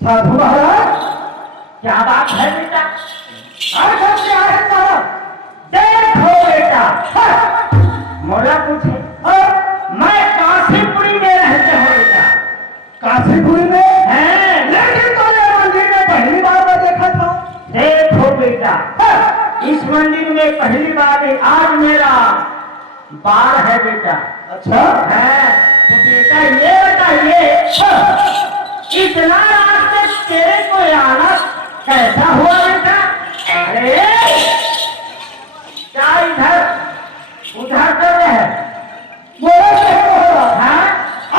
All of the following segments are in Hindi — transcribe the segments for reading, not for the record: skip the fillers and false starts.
साधु महाराज क्या बात है बेटा? क्या है साहब? देखो बेटा, मोला पूछे मैं काशीपुरी में रहते हो बेटा। काशीपुरी में हैं? लेकिन तो ये मंदिर में पहली बार मैं देखा था। देखो बेटा, इस मंदिर में पहली बार आज मेरा बार है बेटा। अच्छा है तो बेटा ये बताइए, इतना रात से तेरे को आना कैसा हुआ बेटा? अरे क्या इधर उधर कर रहे हैं? बोला क्या हुआ? हाँ?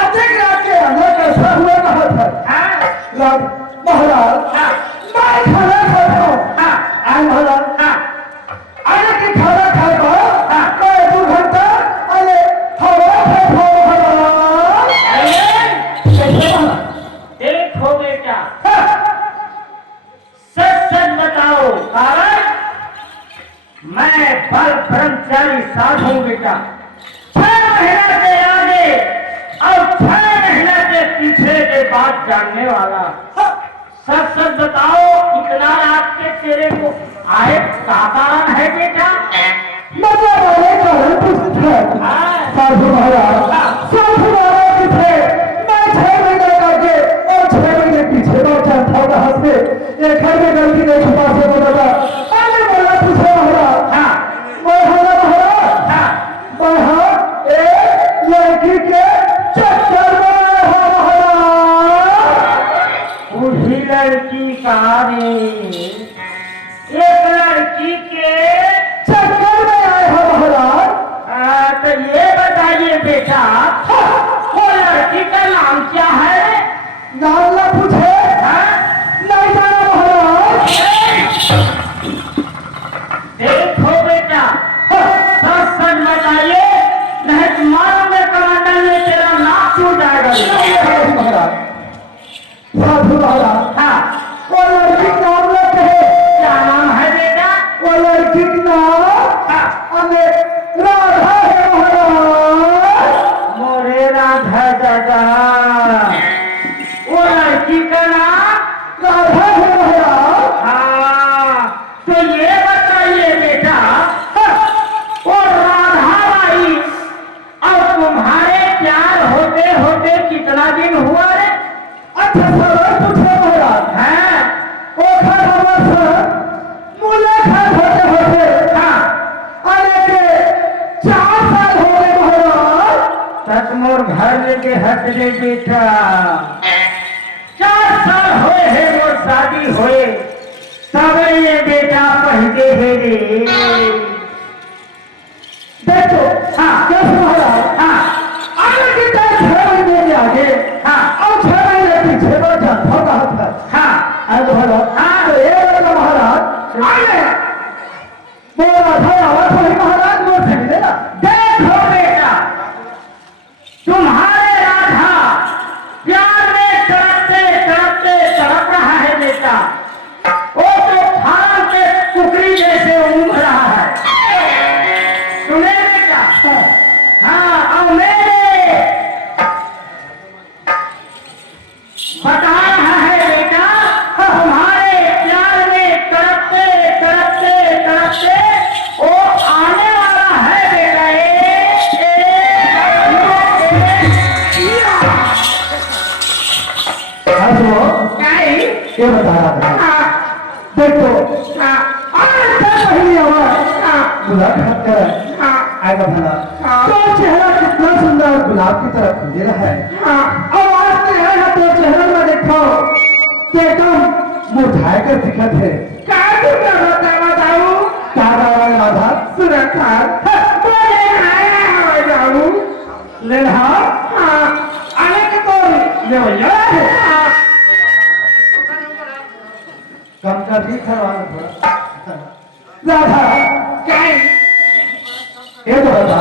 अधिक रात के अंदर कैसा हुआ कहा था? हाँ? महाराज हाँ? मैं खाना खाता हूँ। हाँ? आए महाराज हाँ? अरे कि खाना खाएगा हाँ? मैं 2 घंटा अरे हवा देखो बेटा, सच सच बताओ, कारण मैं बल ब्रह्मचारी साधु हूँ बेटा। 6 महीने के आगे और 6 महीने के पीछे के बाद जानने वाला। सच सच बताओ, इतना रात के तेरे को आए का कारण है बेटा? मजा वाले कारण कुछ है। साधु महाराज साधु महाराज थे। मैं 6 महीने करके और 6 महीने पीछे बात जानता हूँ कहाँ से। ये घर में गलती नहीं छुपा से बोला। अरे बोला पूछो महाराज। हाँ? मैं हूँ महाराज। हाँ? मैं हाँ एक लड़की के चक्कर में हूँ महाराज। बूढ़ी लड़की का रे, एक लड़की के चक्कर में आए हो महाराज। तो ये बताइए बेटा, वो लड़की का नाम क्या है? नाम ना पूछे हाँ? नहीं जाना महाराज। देखो बेटा, सच सच बताइए, नहीं तो मालूम है कमांडर में तेरा नाक टूट जाएगा। साधु महाराज साधु महाराज हाँ? वो लड़की का नाम ना कहे। क्या नाम है बेटा? वो लड़की का नाम हाँ? हमें राधा है महाराज। मोरे राधा दादा, वो लड़की का नाम राधा है महाराज। हाँ, तो ये बताइए बेटा, वो राधा बाई और तुम्हारे प्यार होते होते कितना दिन हुआ रे? अच्छा सवाल पूछे महाराज। हैं? वो खड़ा सर मुलाकात होते होते हाँ? अरे के 4 साल हो गए महाराज। सच मोर घर लेके हट रे बेटा। 4 साल हुए है मोर शादी हुए, तब ये बेटा पहले है रे। देखो हाँ? कैसे महाराज हाँ? आगे के 6 महीने के आगे हाँ? और 6 महीने पीछे मैं जानता कहा था। हाँ? अरे महाराज हाँ? तो ये वाला महाराज आगे बोला था आवाज वही महाराज वो समझे ना। देखो बेटा, तुम्हारे राधा प्यार में तड़पते तड़पते तड़प रहा है बेटा। वो तो फारम के कुकरी जैसे उम्र रहा है। सुने बेटा? हाँ, और मेरे बता रहा है बेटा, तुम्हारे प्यार में तड़पते तड़पते तड़पते वो आने वाला है बेटा। ये बता रहा था। देखो पहली आवाज मुलाकात कर आएगा भला तो चेहरा कितना सुंदर गुलाब की तरह खुले है। आवाज चेहरा तो चेहरा में देखो कि एकदम मुरझाए कर दिखत है। राधा सुरक्षा लेना आने के तो ले कम कर दी करवाना थोड़ा। राधा क्या ये तो बता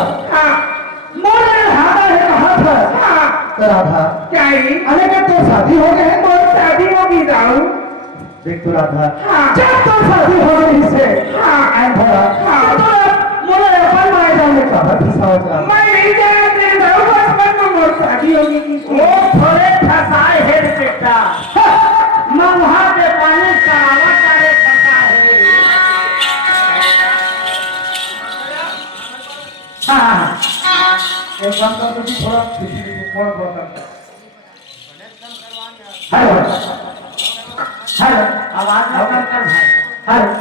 मोरे राधा है कहाँ पर? राधा क्या अरे क्या तो शादी हो गए हैं? तो शादी होगी जाऊँ देख तो राधा जब तो शादी हो गई से आए भरा तो मोरे अपन माए जाने का भर फंसा मैं नहीं जानते हाँ एक काम कर तो थोड़ा खिचड़ी कौन कौन करता हेलो हेलो आवाज कम कर भाई हेलो